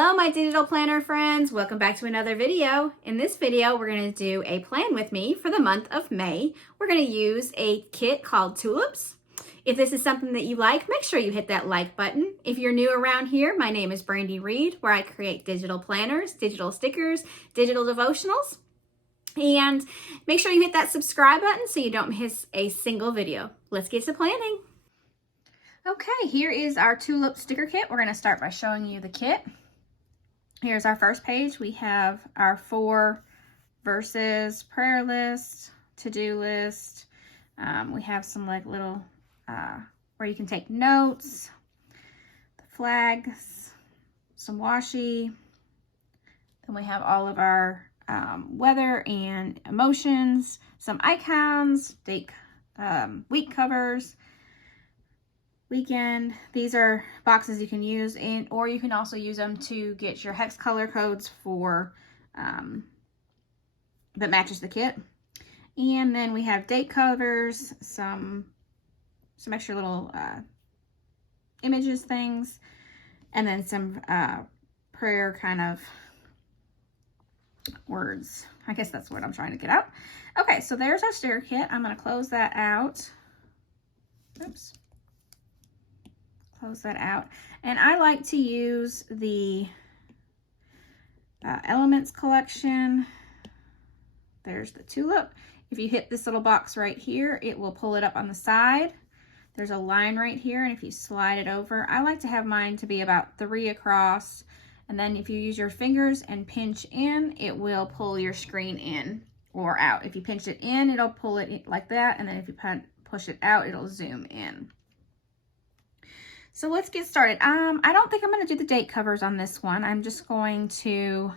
Hello, my digital planner friends. Welcome back to another video. In this video, we're going to do a plan with me for the month of May. We're going to use a kit called Tulips. If this is something that you like, make sure you hit that like button. If you're new around here, my name is Brandi Reed, where I create digital planners, digital stickers, digital devotionals. And make sure you hit that subscribe button so you don't miss a single video. Let's get to planning. Okay, here is our Tulip sticker kit. We're going to start by showing you the kit. Here's our first page. We have our 4 verses, prayer list, to-do list. We have some like little, where you can take notes, the flags, some washi. Then we have all of our weather and emotions, some icons, date, week covers, weekend. These are boxes you can use or you can also use them to get your hex color codes for that matches the kit. And then we have date covers, some extra little images things, and then some prayer kind of words. I guess that's what I'm trying to get out. Okay, so there's our sticker kit. I'm going to close that out. Oops. Close that out. And I like to use the Elements collection. There's the tulip. If you hit this little box right here, it will pull it up on the side. There's a line right here, and if you slide it over, I like to have mine to be about 3 across. And then if you use your fingers and pinch in, it will pull your screen in or out. If you pinch it in, it'll pull it in like that. And then if you push it out, it'll zoom in. So let's get started. I don't think I'm going to do the date covers on this one. I'm just going to,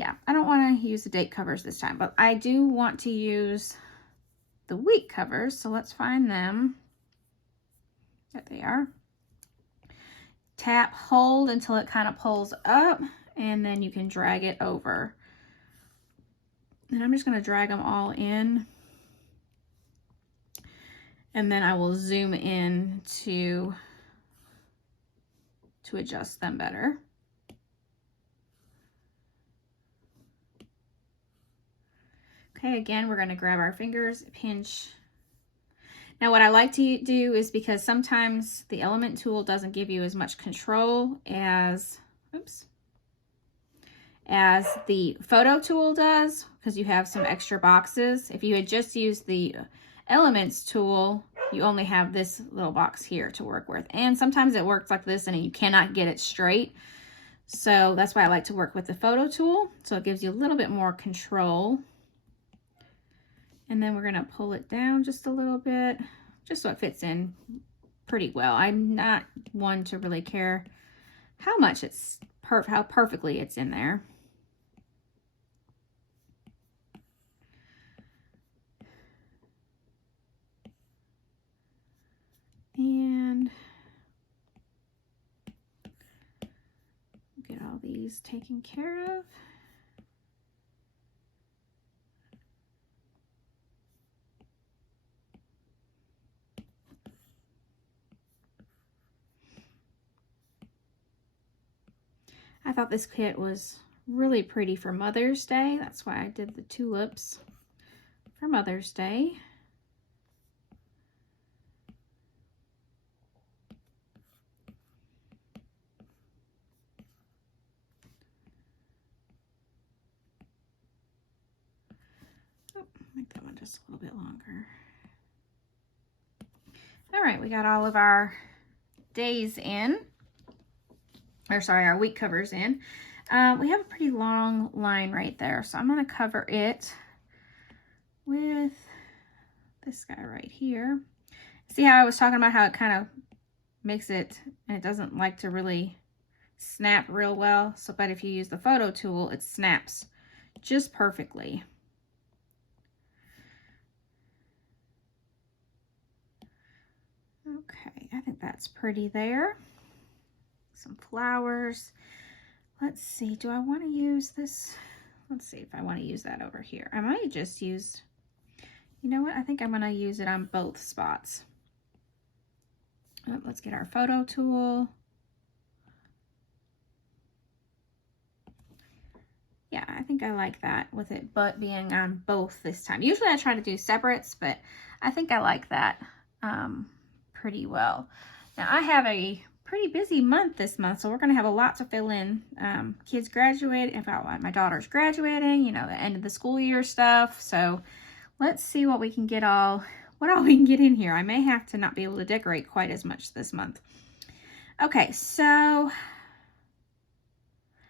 I don't want to use the date covers this time, but I do want to use the week covers. So let's find them. There they are. Tap, hold until it kind of pulls up, and then you can drag it over. And I'm just going to drag them all in. And then I will zoom in to adjust them better. Okay, again, we're going to grab our fingers, pinch. Now what I like to do is, because sometimes the element tool doesn't give you as much control as the photo tool does, because you have some extra boxes. If you had just used the Elements tool, you only have this little box here to work with. And sometimes it works like this and you cannot get it straight. So that's why I like to work with the photo tool. So it gives you a little bit more control. And then we're going to pull it down just a little bit, just so it fits in pretty well. I'm not one to really care how much how perfectly it's in there. And get all these taken care of. I thought this kit was really pretty for Mother's Day. That's why I did the tulips for Mother's Day. Make that one just a little bit longer. All right, we got all of our days in, or sorry, our week covers in. We have a pretty long line right there, so I'm going to cover it with this guy right here. See how I was talking about how it kind of makes it, and it doesn't like to really snap real well. So, but if you use the photo tool, it snaps just perfectly. Okay, I think that's pretty there. Some flowers. Let's see, do I want to use this? Let's see if I want to use that over here. I might just use, you know what? I think I'm going to use it on both spots. Let's get our photo tool. think I like that with it but being on both this time. Usually I try to do separates, but I think I like that pretty well. Now I have a pretty busy month this month, so we're going to have a lot to fill in. Kids graduate, in fact, my daughter's graduating, you know, the end of the school year stuff. So let's see what we can get what all we can get in here. I may have to not be able to decorate quite as much this month. Okay, so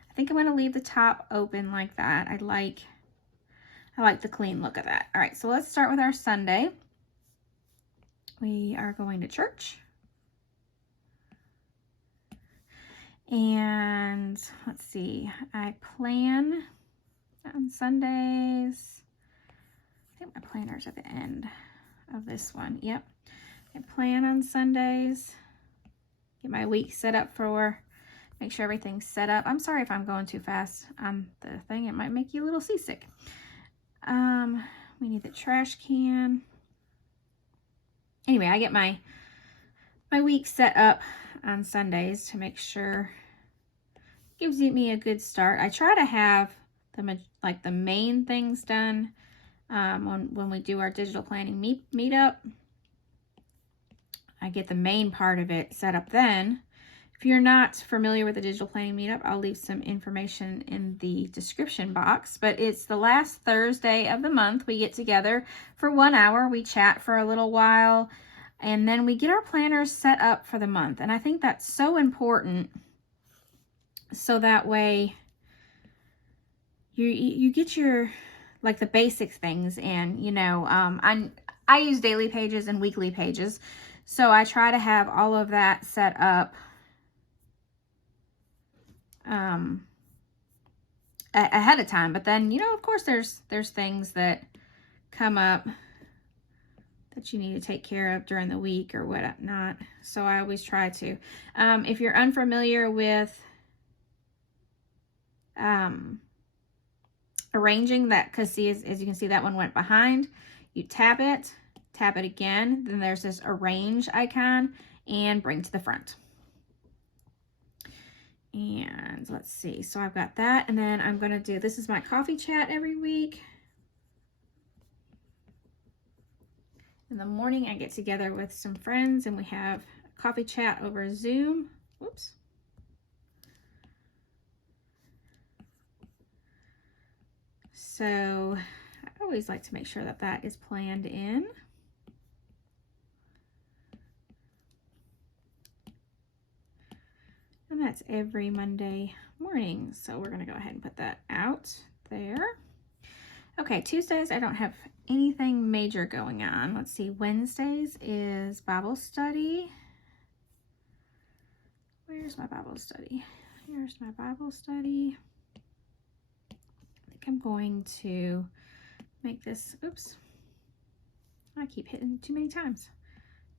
I think I'm going to leave the top open like that. I like the clean look of that. All right, so let's start with our Sunday. We are going to church. And let's see, I plan on Sundays. I think my planner's at the end of this one. Yep. I plan on Sundays. Get my week set up make sure everything's set up. I'm sorry if I'm going too fast on the thing. It might make you a little seasick. We need the trash can. Anyway, I get my week set up on Sundays to make sure it gives me a good start. I try to have the main things done when we do our digital planning meetup. I get the main part of it set up then. If you're not familiar with the digital planning meetup, I'll leave some information in the description box, but it's the last Thursday of the month. We get together for 1 hour, we chat for a little while, and then we get our planners set up for the month. And I think that's so important, so that way you get your, like, the basic things in, you know. I use daily pages and weekly pages, so I try to have all of that set up ahead of time. But then, you know, of course there's things that come up that you need to take care of during the week or whatnot. So I always try to. If you're unfamiliar with arranging that, because see, as you can see, that one went behind. You tap it again, then there's this arrange icon and bring to the front. And let's see, so I've got that, and then I'm going to do, this is my coffee chat every week. In the morning, I get together with some friends and we have a coffee chat over Zoom. Whoops. So I always like to make sure that that is planned in. And that's every Monday morning. So we're going to go ahead and put that out there. Okay, Tuesdays, I don't have anything major going on. Let's see, Wednesdays is Bible study. Where's my Bible study? Here's my Bible study. I think I'm going to make this, oops, I keep hitting too many times.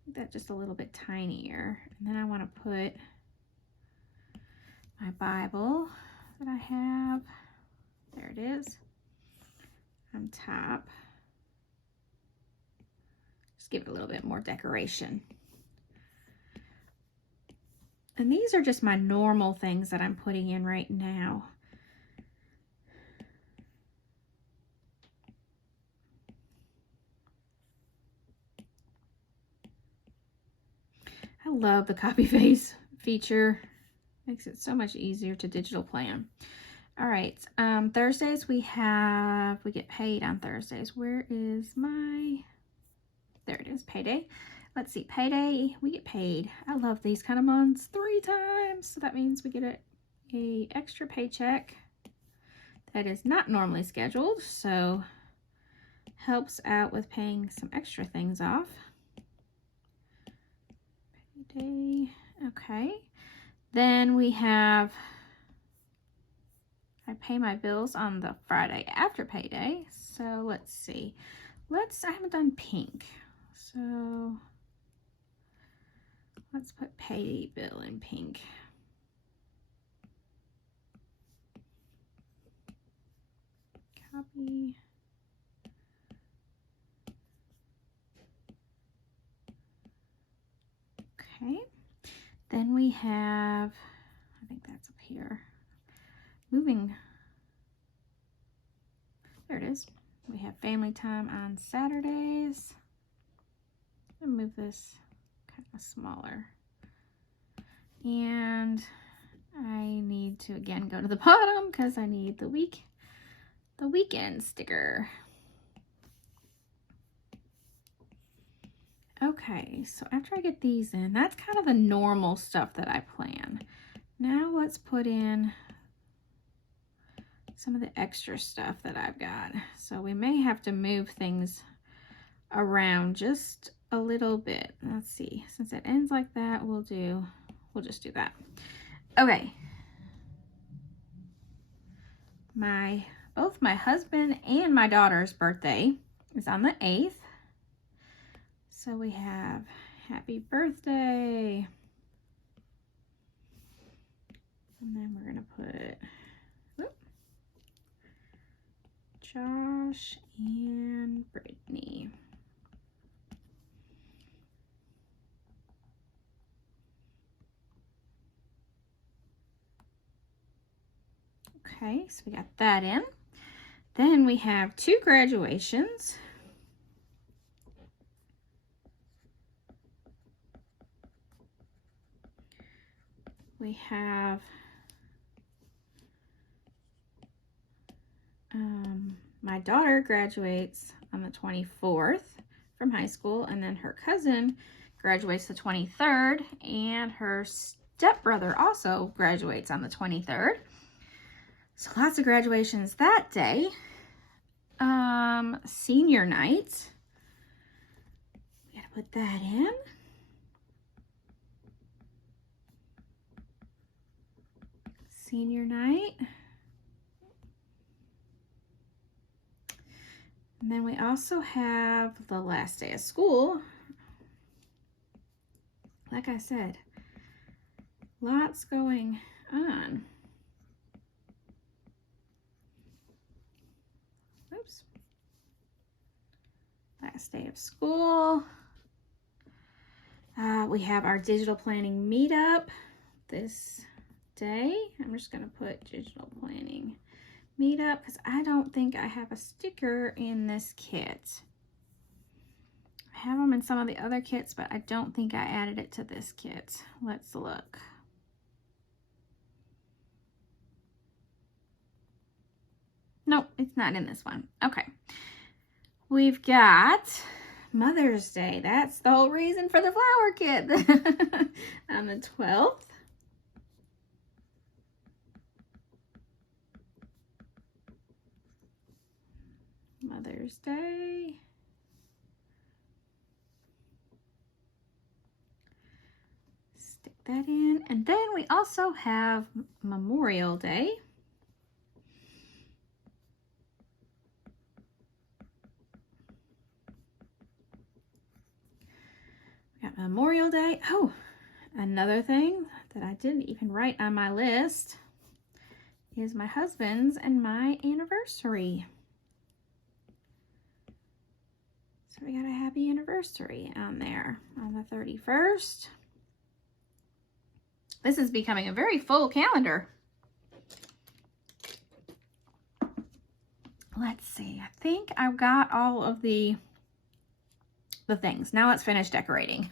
Make that just a little bit tinier. And then I want to put my Bible that I have, there it is, on top. Just give it a little bit more decoration. And these are just my normal things that I'm putting in right now. I love the copy paste feature. Makes it so much easier to digital plan. All right, Thursdays we get paid on Thursdays. Where is my, there it is, payday. Let's see, payday, we get paid. I love these kind of months, 3 times. So that means we get a extra paycheck that is not normally scheduled. So helps out with paying some extra things off. Payday, okay. Then we have, I pay my bills on the Friday after payday. So let's see. I haven't done pink. So let's put pay bill in pink. Copy. Okay. Then we have, I think that's up here, moving have family time on Saturdays. I'm gonna move this kind of smaller. And I need to again go to the bottom because I need the weekend sticker. Okay, so after I get these in, that's kind of the normal stuff that I plan. Now let's put in some of the extra stuff that I've got. So we may have to move things around just a little bit. Let's see, since it ends like that, we'll just do that. Okay. Both my husband and my daughter's birthday is on the 8th. So we have happy birthday. And then we're gonna put Josh and Brittany. Okay, so we got that in. Then we have 2 graduations. We have my daughter graduates on the 24th from high school, and then her cousin graduates the 23rd, and her stepbrother also graduates on the 23rd. So lots of graduations that day. Senior night. We gotta put that in. Senior night. And then we also have the last day of school. Like I said, lots going on. Oops. Last day of school. We have our digital planning meetup this day. I'm just going to put digital planning meetup because I don't think I have a sticker in this kit. I have them in some of the other kits, but I don't think I added it to this kit. Let's look. Nope, it's not in this one. Okay. We've got Mother's Day. That's the whole reason for the flower kit. On the 12th. Mother's Day. Stick that in. And then we also have Memorial Day. We got Memorial Day. Oh, another thing that I didn't even write on my list is my husband's and my anniversary. So we got a happy anniversary on there on the 31st. This is becoming a very full calendar. Let's see. I think I've got all of the things. Now let's finish decorating.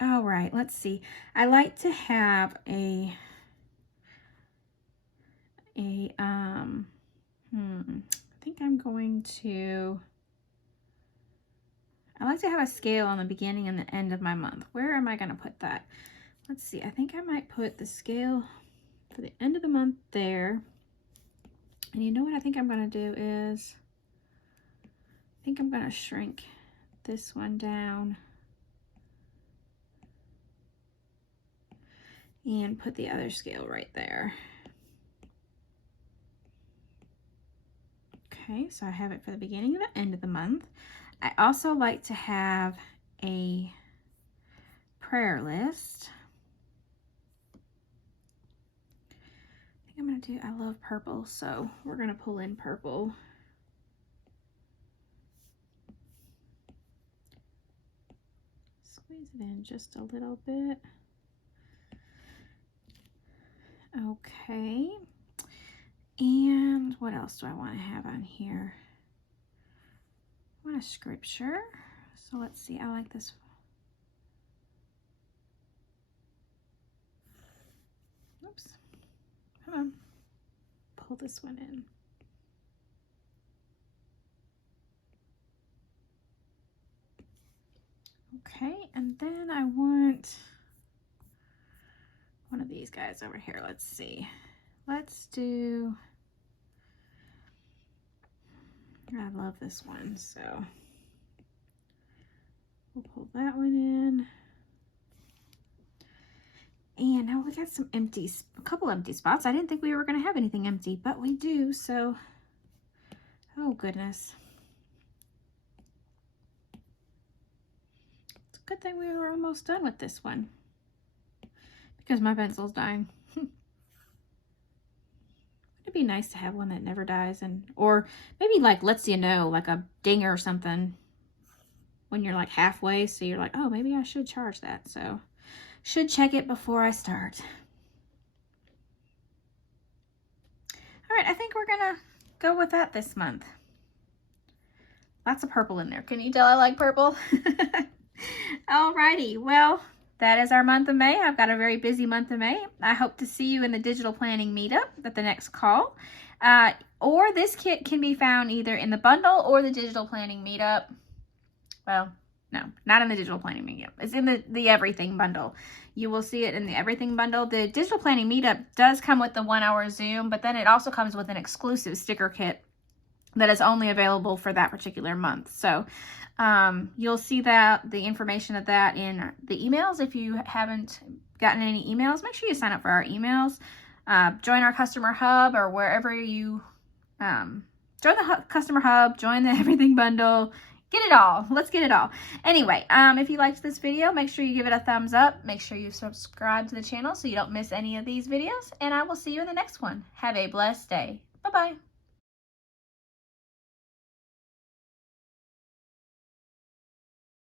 All right, let's see. I like to have I think I'm going to, I like to have a scale on the beginning and the end of my month. Where am I going to put that? Let's see. I think I might put the scale for the end of the month there. And you know what I think I'm going to do is, I think I'm going to shrink this one down and put the other scale right there. Okay, so I have it for the beginning and the end of the month. I also like to have a prayer list. I think I'm going to do, I love purple, so we're going to pull in purple. Squeeze it in just a little bit. Okay. And what else do I want to have on here? I want a scripture. So let's see. I like this. Oops. Come on. Pull this one in. Okay, and then I want one of these guys over here. Let's see. Let's do, I love this one, so we'll pull that one in. And now we got some empty, a couple empty spots. I didn't think we were going to have anything empty, but we do, so, oh goodness. It's a good thing we were almost done with this one because my pencil's dying. It'd be nice to have one that never dies, and or maybe like lets you know, like a dinger or something when you're like halfway, so you're like, oh, maybe I should charge that. So should check it before I start. All right, I think we're gonna go with that this month. Lots of purple in there. Can you tell I like purple? Alrighty, well, that is our month of May. I've got a very busy month of May. I hope to see you in the digital planning meetup at the next call. Or this kit can be found either in the bundle or the digital planning meetup. Well, no, not in the digital planning meetup. It's in the everything bundle. You will see it in the everything bundle. The digital planning meetup does come with the 1-hour Zoom, but then it also comes with an exclusive sticker kit that is only available for that particular month. So you'll see that the information of that in the emails. If you haven't gotten any emails, make sure you sign up for our emails. Join our customer hub or wherever you join the customer hub, join the everything bundle. Get it all. Let's get it all. Anyway, if you liked this video, make sure you give it a thumbs up. Make sure you subscribe to the channel so you don't miss any of these videos. And I will see you in the next one. Have a blessed day. Bye-bye.